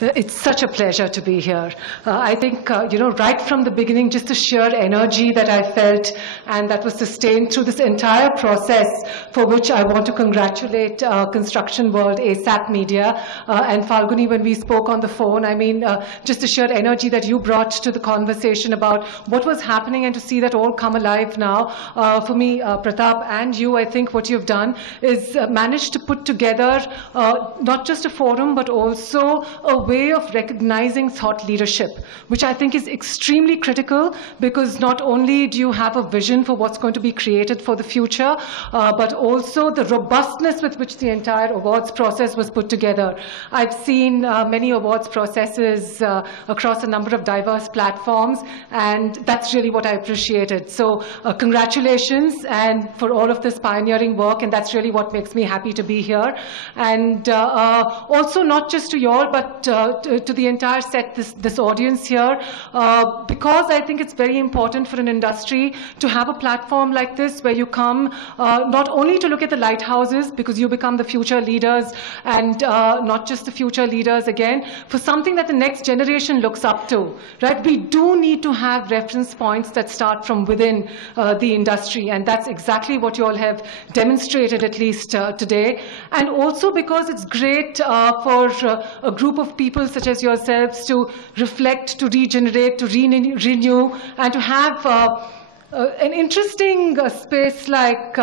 It's such a pleasure to be here. I think, right from the beginning, just the sheer energy that I felt and that was sustained through this entire process, for which I want to congratulate Construction World, ASAP Media, and Falguni when we spoke on the phone. I mean, just the sheer energy that you brought to the conversation about what was happening, and to see that all come alive now. For me, Pratap and you, I think what you've done is managed to put together not just a forum, but also a way of recognizing thought leadership, which I think is extremely critical, because not only do you have a vision for what's going to be created for the future, but also the robustness with which the entire awards process was put together. I've seen many awards processes across a number of diverse platforms, and that's really what I appreciated. So congratulations and for all of this pioneering work, and that's really what makes me happy to be here. And also not just to you all, but to the entire set, this audience here, because I think it's very important for an industry to have a platform like this where you come not only to look at the lighthouses, because you become the future leaders, and not just the future leaders again, for something that the next generation looks up to, right? We do need to have reference points that start from within the industry, and that's exactly what you all have demonstrated, at least today. And also because it's great for a group of people such as yourselves to reflect, to regenerate, to renew, and to have an interesting space like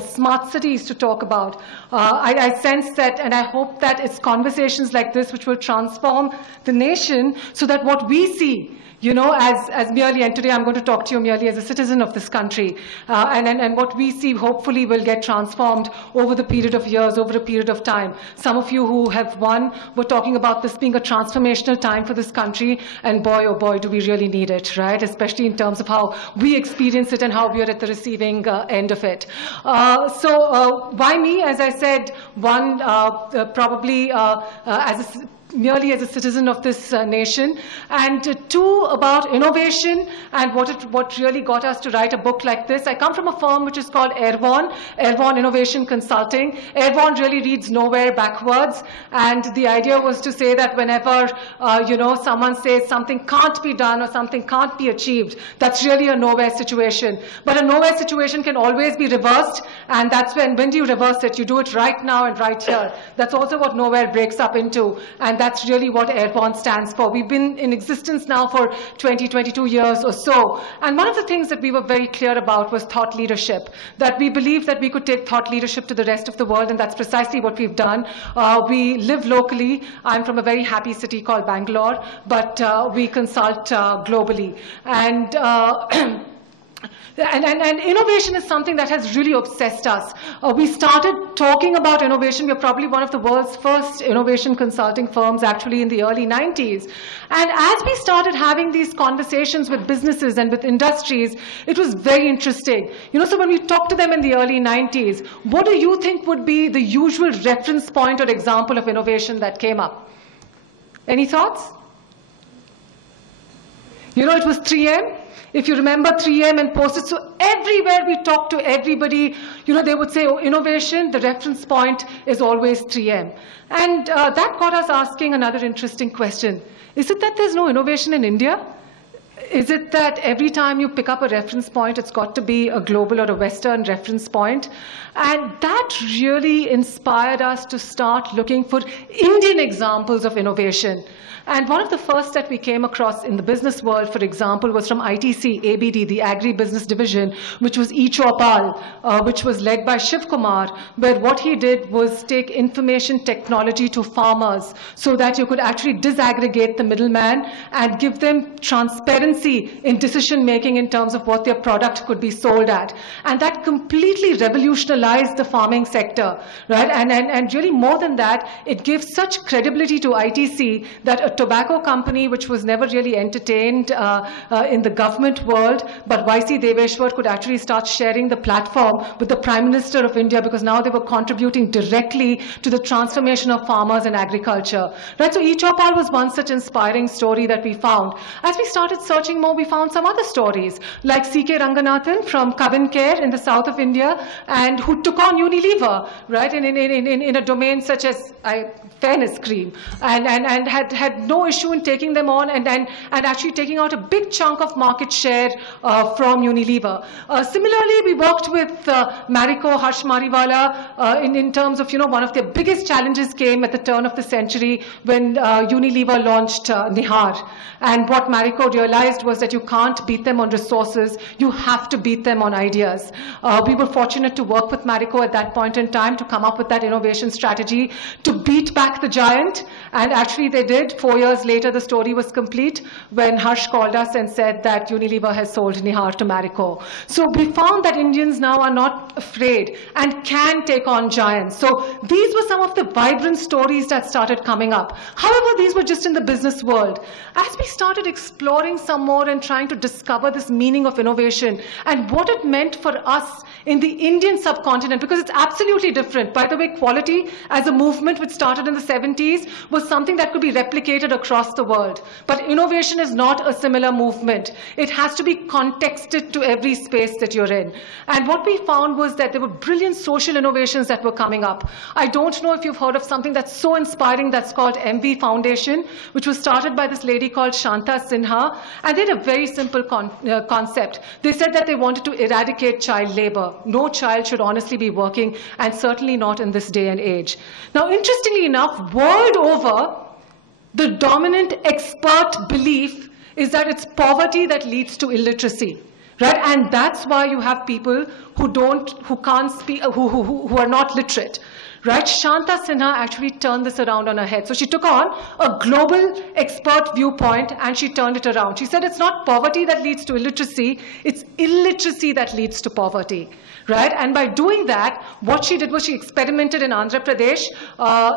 smart cities to talk about. I sense that, and I hope that it's conversations like this which will transform the nation, so that what we see, as merely, and today I'm going to talk to you merely as a citizen of this country, and what we see hopefully will get transformed over the period of years, over a period of time. Some of you who have won were talking about this being a transformational time for this country, and boy, oh boy, do we really need it, right? Especially in terms of how we experience it and how we are at the receiving end of it. So why me? As I said, one, probably merely as a citizen of this nation, and two, about innovation and what really got us to write a book like this. I come from a firm which is called Airborne Innovation Consulting. Airborne really reads nowhere backwards, and the idea was to say that whenever someone says something can't be done or something can't be achieved, that's really a nowhere situation. But a nowhere situation can always be reversed, and that's when do you reverse it? You do it right now and right here. That's also what nowhere breaks up into, and that's really what Airborne stands for. We've been in existence now for 22 years or so. And one of the things that we were very clear about was thought leadership, that we believed that we could take thought leadership to the rest of the world, and that's precisely what we've done. We live locally. I'm from a very happy city called Bangalore, but we consult globally. And innovation is something that has really obsessed us. We started talking about innovation. We're probably one of the world's first innovation consulting firms, actually, in the early 90s. And as we started having these conversations with businesses and with industries, it was very interesting. So when we talked to them in the early 90s, what do you think would be the usual reference point or example of innovation that came up? Any thoughts? It was 3M. If you remember 3M and Post-it, so everywhere we talk to everybody, they would say, oh, innovation, the reference point is always 3M. And that got us asking another interesting question. Is it that there's no innovation in India? Is it that every time you pick up a reference point, it's got to be a global or a Western reference point? And that really inspired us to start looking for Indian examples of innovation. And one of the first that we came across in the business world, for example, was from ITC, ABD, the Agri-Business Division, which was eChaupal, which was led by Shiv Kumar, where what he did was take information technology to farmers so that you could actually disaggregate the middleman and give them transparency in decision-making in terms of what their product could be sold at. And that completely revolutionized the farming sector, right? And really more than that, it gave such credibility to ITC that a tobacco company which was never really entertained in the government world, but YC Deveshwar could actually start sharing the platform with the Prime Minister of India, because now they were contributing directly to the transformation of farmers and agriculture. Right? So eChaupal was one such inspiring story that we found. As we started searching researching more, we found some other stories, like C.K. Ranganathan from Coven Care in the south of India, and who took on Unilever, right, in a domain such as fairness cream, and had no issue in taking them on and actually taking out a big chunk of market share from Unilever. Similarly, we worked with Marico, Harsh Mariwala, in terms of, one of their biggest challenges came at the turn of the century when Unilever launched Nihar. And what Marico realized was that you can't beat them on resources, you have to beat them on ideas. We were fortunate to work with Marico at that point in time to come up with that innovation strategy to beat back the giant, and actually they did. 4 years later, the story was complete when Harsh called us and said that Unilever has sold Nihar to Marico. So we found that Indians now are not afraid and can take on giants. So these were some of the vibrant stories that started coming up. However, these were just in the business world. As we started exploring some more and trying to discover this meaning of innovation and what it meant for us in the Indian subcontinent, because it's absolutely different. By the way, quality as a movement which started in the 70s was something that could be replicated across the world. But innovation is not a similar movement. It has to be contexted to every space that you're in. And what we found was that there were brilliant social innovations that were coming up. I don't know if you've heard of something that's so inspiring that's called MV Foundation, which was started by this lady called Shanta Sinha. And they had a very simple concept. They said that they wanted to eradicate child labor. No child should honestly be working, and certainly not in this day and age. Now, interestingly enough, world over, the dominant expert belief is that it's poverty that leads to illiteracy, right? And that's why you have people who can't speak, who are not literate. Right? Shanta Sinha actually turned this around on her head. So she took on a global expert viewpoint and she turned it around. She said it's not poverty that leads to illiteracy, it's illiteracy that leads to poverty. Right? And by doing that, what she did was she experimented in Andhra Pradesh.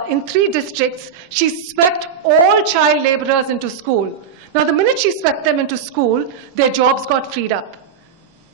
In 3 districts, she swept all child laborers into school. Now, the minute she swept them into school, their jobs got freed up.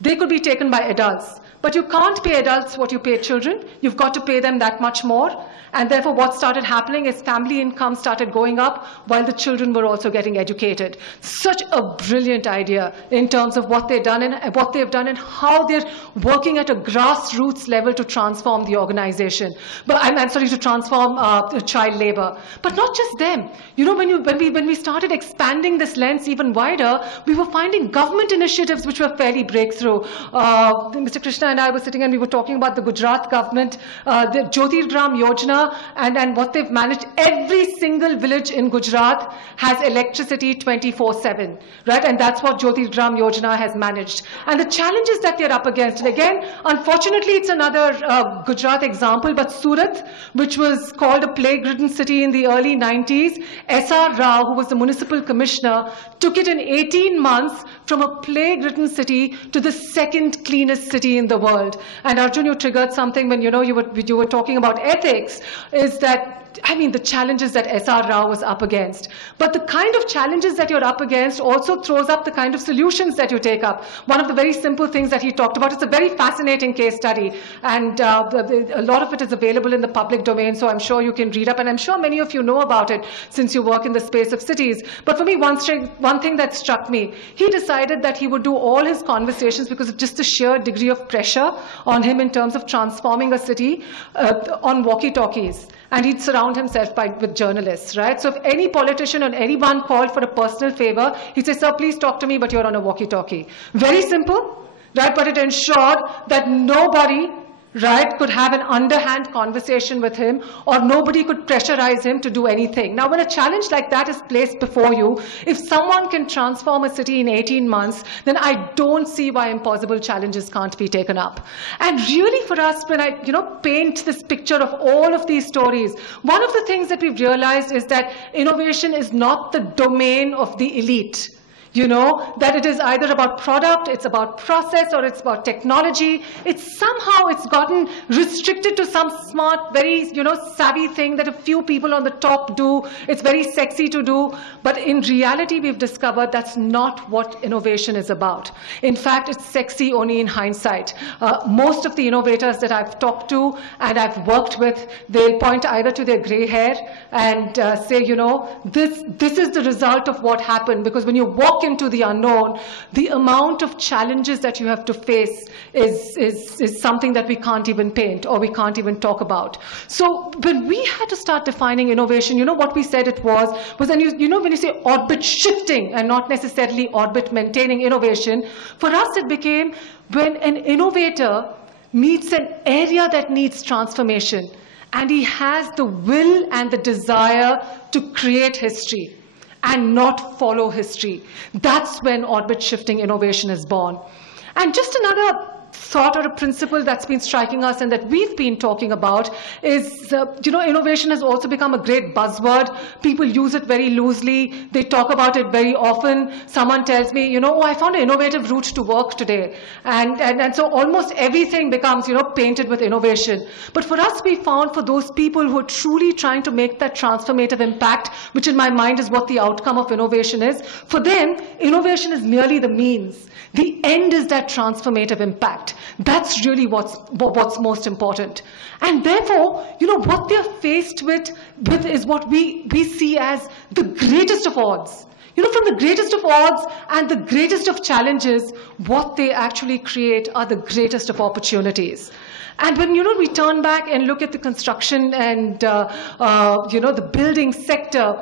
They could be taken by adults. But you can't pay adults what you pay children. You've got to pay them that much more. And therefore, what started happening is family income started going up while the children were also getting educated. Such a brilliant idea in terms of what they've done and how they're working at a grassroots level to transform the organization. But I'm sorry, to transform child labor. But not just them. When we started expanding this lens even wider, we were finding government initiatives which were fairly breakthrough. Mr. Krishna and I were sitting and we were talking about the Gujarat government, the Jyotirgram Yojana, and what they've managed. Every single village in Gujarat has electricity 24/7, right? And that's what Jyotirgram Yojana has managed. And the challenges that they're up against, and again, unfortunately, it's another Gujarat example, but Surat, which was called a plague-ridden city in the early 90s, S.R. Rao, who was the municipal commissioner, took it in 18 months from a plague-ridden city to the second cleanest city in the world. And Arjun, you triggered something when you were talking about ethics, is that the challenges that S.R. Rao was up against. But the kind of challenges that you're up against also throws up the kind of solutions that you take up. One of the very simple things that he talked about, it's a very fascinating case study, and a lot of it is available in the public domain, so I'm sure you can read up, and I'm sure many of you know about it since you work in the space of cities. But for me, one thing that struck me, he decided that he would do all his conversations, because of just the sheer degree of pressure on him in terms of transforming a city, on walkie-talkies. And he'd surround himself with journalists, right? So if any politician or anyone called for a personal favor, he'd say, sir, please talk to me, but you're on a walkie-talkie. Very simple, right? But it ensured that nobody, right, could have an underhand conversation with him, or nobody could pressurize him to do anything. Now, when a challenge like that is placed before you, if someone can transform a city in 18 months, then I don't see why impossible challenges can't be taken up. And really for us, when I paint this picture of all of these stories, one of the things that we've realized is that innovation is not the domain of the elite. That it is either about product, it's about process, or it's about technology. It's gotten restricted to some smart, very, savvy thing that a few people on the top do. It's very sexy to do. But in reality, we've discovered that's not what innovation is about. In fact, it's sexy only in hindsight. Most of the innovators that I've talked to and I've worked with, they'll point either to their gray hair and say, this is the result of what happened. Because when you walk walk into the unknown, the amount of challenges that you have to face is something that we can't even paint or we can't even talk about. So when we had to start defining innovation, you know what we said it was and you know when you say orbit shifting and not necessarily orbit maintaining innovation, for us it became when an innovator meets an area that needs transformation and he has the will and the desire to create history and not follow history. That's when orbit shifting innovation is born. And just another thought or a principle that's been striking us and that we've been talking about is, you know, innovation has also become a great buzzword. People use it very loosely. They talk about it very often. Someone tells me, you know, oh, I found an innovative route to work today. And so almost everything becomes, you know, painted with innovation. But for us, we found for those people who are truly trying to make that transformative impact, which in my mind is what the outcome of innovation is, for them, innovation is merely the means. The end is that transformative impact. That's really what's most important. And therefore, you know, what they're faced with is what we see as the greatest of odds. You know, from the greatest of odds and the greatest of challenges, what they actually create are the greatest of opportunities. And when, you know, we turn back and look at the construction and, you know, the building sector,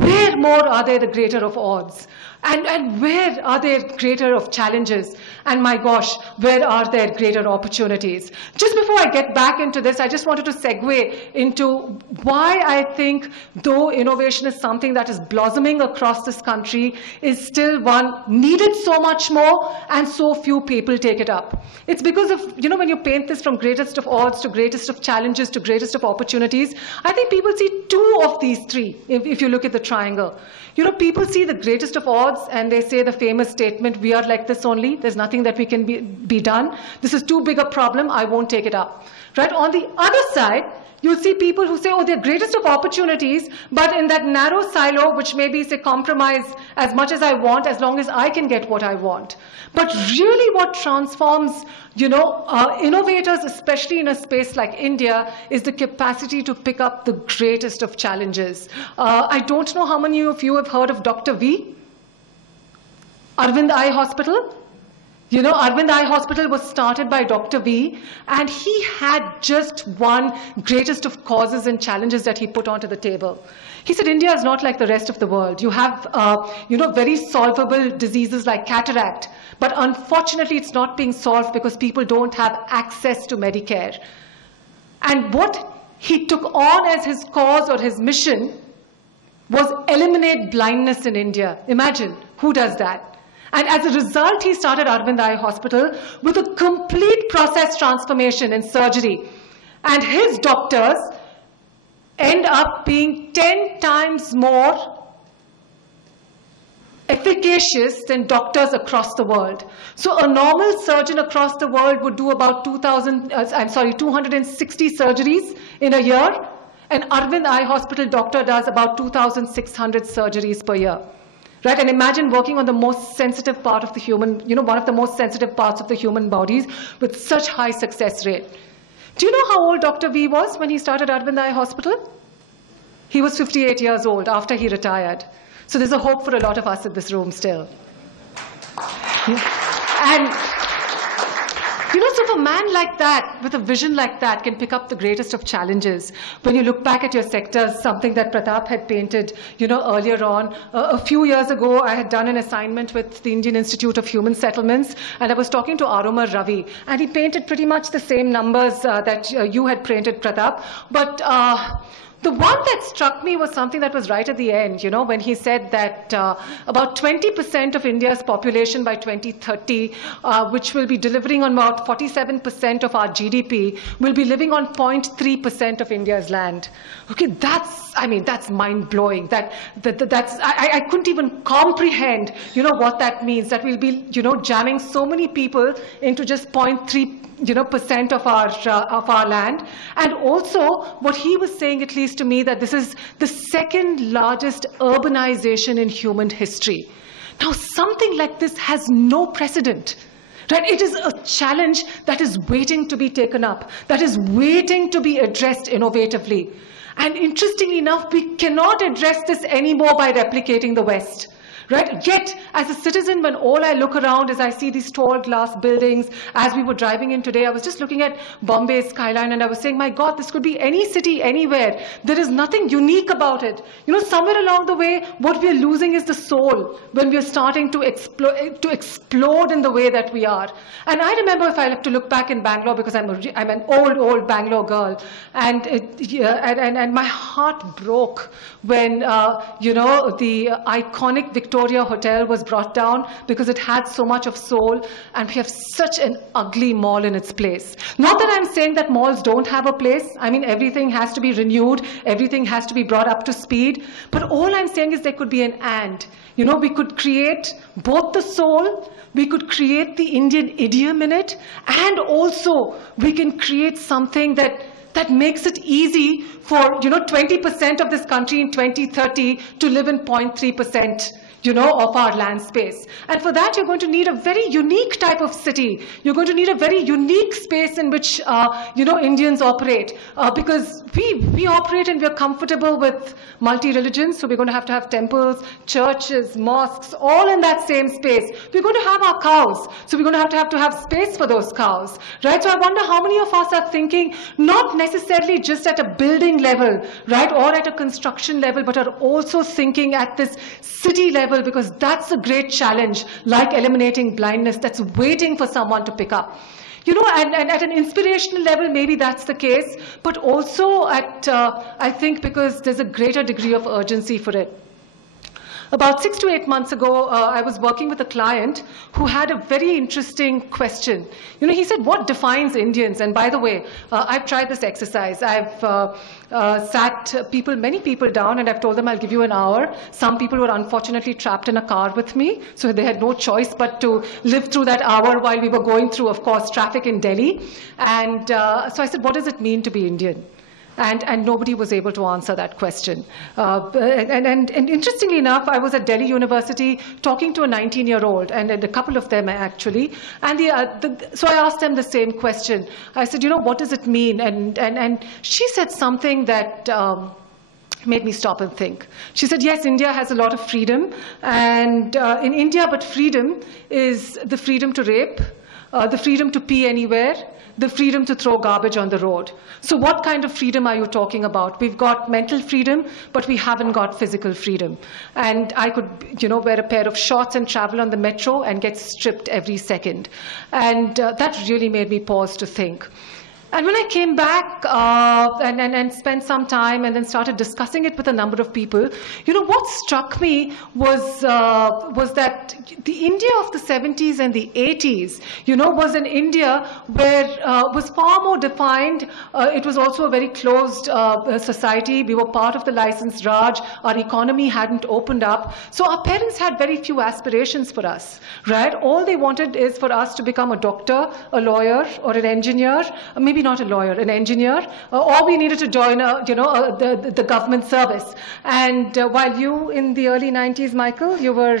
where more are there the greater of odds? And where are there greater of challenges? And my gosh, where are there greater opportunities? Just before I get back into this, I just wanted to segue into why I think, though innovation is something that is blossoming across this country, is still one needed so much more and so few people take it up. It's because of, you know, when you paint this from greatest of odds to greatest of challenges to greatest of opportunities, I think people see two of these three if you look at the triangle. You know, people see the greatest of odds and they say the famous statement, we are like this only, there's nothing that we can be done. This is too big a problem, I won't take it up. Right? On the other side, you'll see people who say, oh, they're greatest of opportunities, but in that narrow silo, which maybe say compromise as much as I want, as long as I can get what I want. But really what transforms, you know, innovators, especially in a space like India, is the capacity to pick up the greatest of challenges. I don't know how many of you have heard of Dr. V? Arvind Eye Hospital? You know, Arvind Eye Hospital was started by Dr. V, and he had just one greatest of causes and challenges that he put onto the table. He said, India is not like the rest of the world. You have, you know, very solvable diseases like cataract, but unfortunately it's not being solved because people don't have access to Medicare. And what he took on as his cause or his mission was eliminate blindness in India. Imagine, who does that? And as a result, he started Arvind Eye Hospital with a complete process transformation in surgery. And his doctors end up being 10 times more efficacious than doctors across the world. So a normal surgeon across the world would do about 260 surgeries in a year. An Arvind Eye Hospital doctor does about 2,600 surgeries per year. Right? And imagine working on the most sensitive part of the human, you know, one of the most sensitive parts of the human bodies with such high success rate. Do you know how old Dr. V was when he started Arvind Eye Hospital? He was 58 years old after he retired. So there's a hope for a lot of us in this room still. And, you know, so if a man like that, with a vision like that, can pick up the greatest of challenges, when you look back at your sectors, something that Pratap had painted, you know, earlier on, a few years ago, I had done an assignment with the Indian Institute of Human Settlements, and I was talking to Arumar Ravi, and he painted pretty much the same numbers that you had painted, Pratap, but the one that struck me was something that was right at the end, you know, when he said that about 20% of India's population by 2030, which will be delivering on about 47% of our GDP, will be living on 0.3% of India's land. Okay, that's, I mean, that's mind-blowing. I couldn't even comprehend, you know, what that means, that we'll be, you know, jamming so many people into just 0.3%, you know, percent of our land. And also, what he was saying, at least to me, that this is the second largest urbanization in human history. Now, something like this has no precedent. Right? It is a challenge that is waiting to be taken up, that is waiting to be addressed innovatively. And interestingly enough, we cannot address this anymore by replicating the West. right? Yet, as a citizen, when all I look around is I see these tall glass buildings. As we were driving in today, I was just looking at Bombay skyline and I was saying, my God, this could be any city, anywhere. There is nothing unique about it. You know, somewhere along the way, what we are losing is the soul when we are starting to explode in the way that we are. And I remember, if I have to look back in Bangalore, because I'm an old Bangalore girl, and my heart broke when you know, the iconic Victoria Hotel was brought down because it had so much of soul, and we have such an ugly mall in its place. Not that I'm saying that malls don't have a place. I mean, everything has to be renewed, everything has to be brought up to speed. But all I'm saying is there could be an and. You know, we could create both the soul, we could create the Indian idiom in it, and also we can create something that makes it easy for, you know, 20% of this country in 2030 to live in 0.3%. You know, of our land space. And for that, you're going to need a very unique type of city. You're going to need a very unique space in which, you know, Indians operate. Because we operate and we're comfortable with multi-religions. So we're going to have temples, churches, mosques, all in that same space. We're going to have our cows. So we're going to have space for those cows, right? So I wonder how many of us are thinking, not necessarily just at a building level, right, or at a construction level, but are also thinking at this city level, because that's a great challenge, like eliminating blindness, that's waiting for someone to pick up. You know, and at an inspirational level, maybe that's the case, but also at, I think, because there's a greater degree of urgency for it. About 6 to 8 months ago, I was working with a client who had a very interesting question. You know, he said, what defines Indians? And by the way, I've tried this exercise. I've sat many people down, and I've told them I'll give you an hour. Some people were unfortunately trapped in a car with me, so they had no choice but to live through that hour while we were going through, of course, traffic in Delhi. And so I said, what does it mean to be Indian? And nobody was able to answer that question. And interestingly enough, I was at Delhi University talking to a 19-year-old, and a couple of them actually. And so I asked them the same question. I said, you know, what does it mean? And she said something that made me stop and think. She said, yes, India has a lot of freedom. And in India, but freedom is the freedom to rape, the freedom to pee anywhere, the freedom to throw garbage on the road. So what kind of freedom are you talking about? We've got mental freedom, but we haven't got physical freedom. And I could, you know, wear a pair of shorts and travel on the metro and get stripped every second. And that really made me pause to think. And when I came back and spent some time and then started discussing it with a number of people, you know, what struck me was that the India of the 70s and the 80s, you know, was an India where was far more defined. It was also a very closed society. We were part of the licensed Raj. Our economy hadn't opened up. So our parents had very few aspirations for us, right? All they wanted is for us to become a doctor, a lawyer, or an engineer, maybe not a lawyer, an engineer, or we needed to join the government service. And while you, in the early 90s, Michael, you were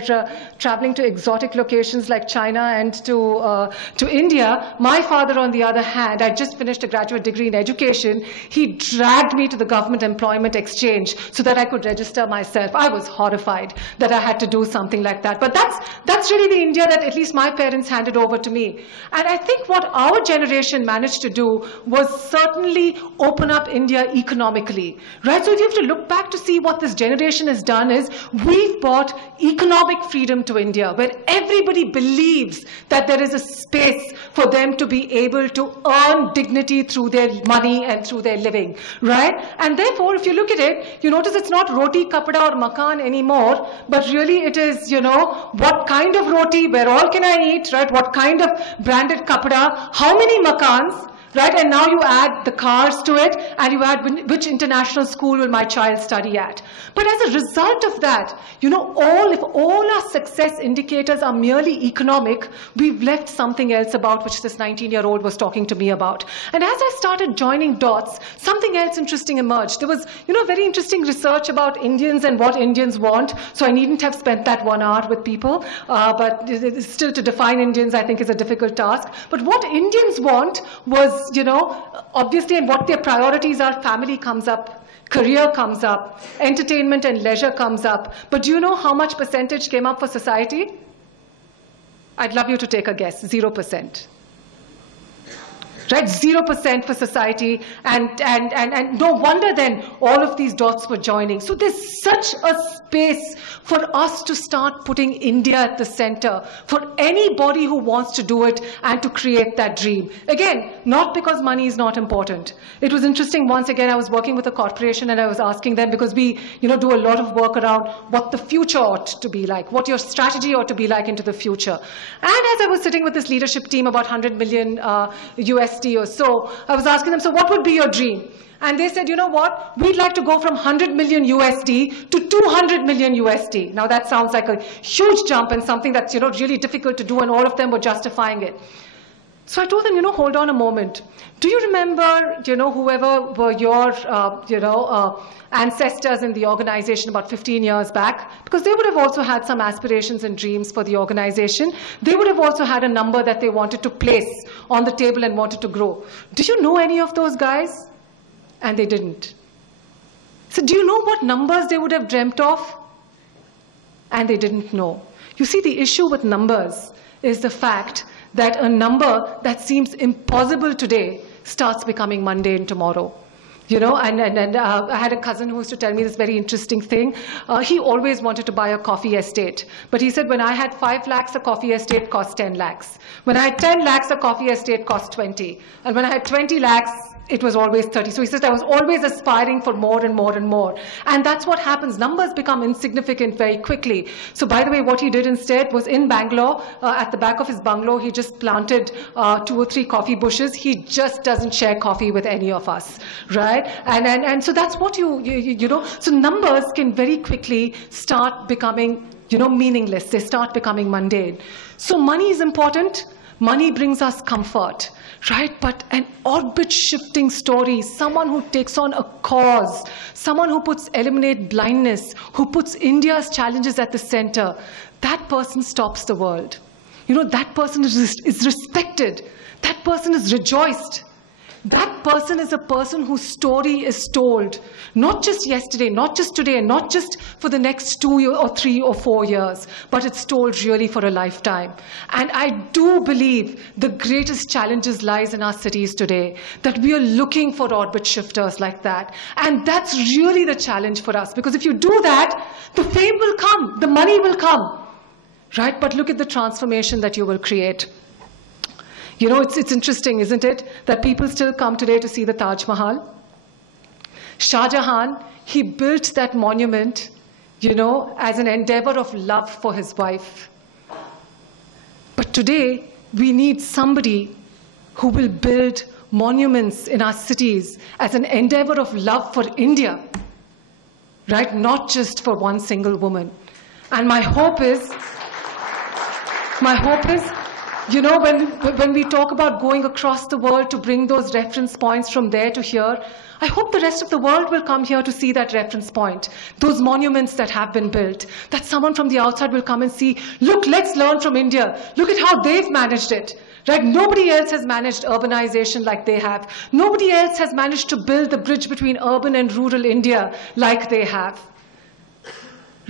traveling to exotic locations like China and to India, my father, on the other hand, I just finished a graduate degree in education. He dragged me to the government employment exchange so that I could register myself. I was horrified that I had to do something like that. But that's really the India that at least my parents handed over to me. And I think what our generation managed to do was certainly open up India economically, right? So if you have to look back to see what this generation has done is we've brought economic freedom to India, where everybody believes that there is a space for them to be able to earn dignity through their money and through their living, right? And therefore, if you look at it, you notice it's not roti, kapda or makan anymore, but really it is, you know, what kind of roti, where all can I eat, right? What kind of branded kapda, how many makans, right? And now you add the cars to it, and you add which international school will my child study at. But as a result of that, you know, if all our success indicators are merely economic, we've left something else about which this 19-year-old was talking to me about. And as I started joining dots, something else interesting emerged. There was, you know, very interesting research about Indians and what Indians want. So I needn't have spent that 1 hour with people. But still, to define Indians, I think, is a difficult task. But what Indians want was because, obviously, and what their priorities are, family comes up, career comes up, entertainment and leisure comes up. But do you know how much percentage came up for society? I'd love you to take a guess. 0%. Right? 0% for society, and no wonder then all of these dots were joining. So there's such a space for us to start putting India at the center, for anybody who wants to do it and to create that dream. Again, not because money is not important. It was interesting, once again, I was working with a corporation and I was asking them, because we do a lot of work around what the future ought to be like, what your strategy ought to be like into the future. And as I was sitting with this leadership team, about 100 million USD or so, I was asking them, so what would be your dream? And they said, you know what, we'd like to go from 100 million USD to 200 million USD. Now that sounds like a huge jump and something that's really difficult to do, and all of them were justifying it. So I told them, hold on a moment. Do you remember, whoever were your, ancestors in the organization about 15 years back? Because they would have also had some aspirations and dreams for the organization. They would have also had a number that they wanted to place on the table and wanted to grow. Do you know any of those guys? And they didn't. So do you know what numbers they would have dreamt of? And they didn't know. You see, the issue with numbers is the fact that a number that seems impossible today starts becoming mundane tomorrow. I had a cousin who used to tell me this very interesting thing. He always wanted to buy a coffee estate. But he said, when I had 5 lakhs, a coffee estate cost 10 lakhs. When I had 10 lakhs, a coffee estate cost 20. And when I had 20 lakhs, it was always 30. So he says, I was always aspiring for more and more and more. And that's what happens. Numbers become insignificant very quickly. So by the way, what he did instead was in Bangalore, at the back of his bungalow, he just planted 2 or 3 coffee bushes. He just doesn't share coffee with any of us, right? And so that's what so numbers can very quickly start becoming, meaningless. They start becoming mundane. So money is important. Money brings us comfort. Right, but an orbit-shifting story, someone who takes on a cause, someone who eliminate blindness, who puts India's challenges at the center, that person stops the world. That person is respected. That person is rejoiced. That person is a person whose story is told, not just yesterday, not just today, and not just for the next 2 or 3 or 4 years, but it's told really for a lifetime. And I do believe the greatest challenges lies in our cities today, that we are looking for orbit shifters like that. And that's really the challenge for us, because if you do that, the fame will come, the money will come, right? But look at the transformation that you will create. It's interesting, isn't it, that people still come today to see the Taj Mahal. Shah Jahan, he built that monument, as an endeavor of love for his wife. But today, we need somebody who will build monuments in our cities as an endeavor of love for India, right? Not just for one single woman. And my hope is, when we talk about going across the world to bring those reference points from there to here, I hope the rest of the world will come here to see that reference point, those monuments that have been built, that someone from the outside will come and see, look, let's learn from India. Look at how they've managed it. Right? Nobody else has managed urbanization like they have. Nobody else has managed to build the bridge between urban and rural India like they have.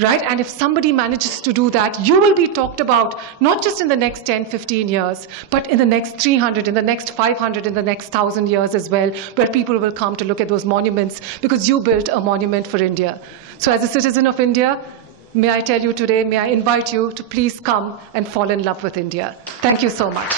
Right? And if somebody manages to do that, you will be talked about, not just in the next 10, 15 years, but in the next 300, in the next 500, in the next 1,000 years as well, where people will come to look at those monuments because you built a monument for India. So as a citizen of India, may I tell you today, may I invite you to please come and fall in love with India. Thank you so much.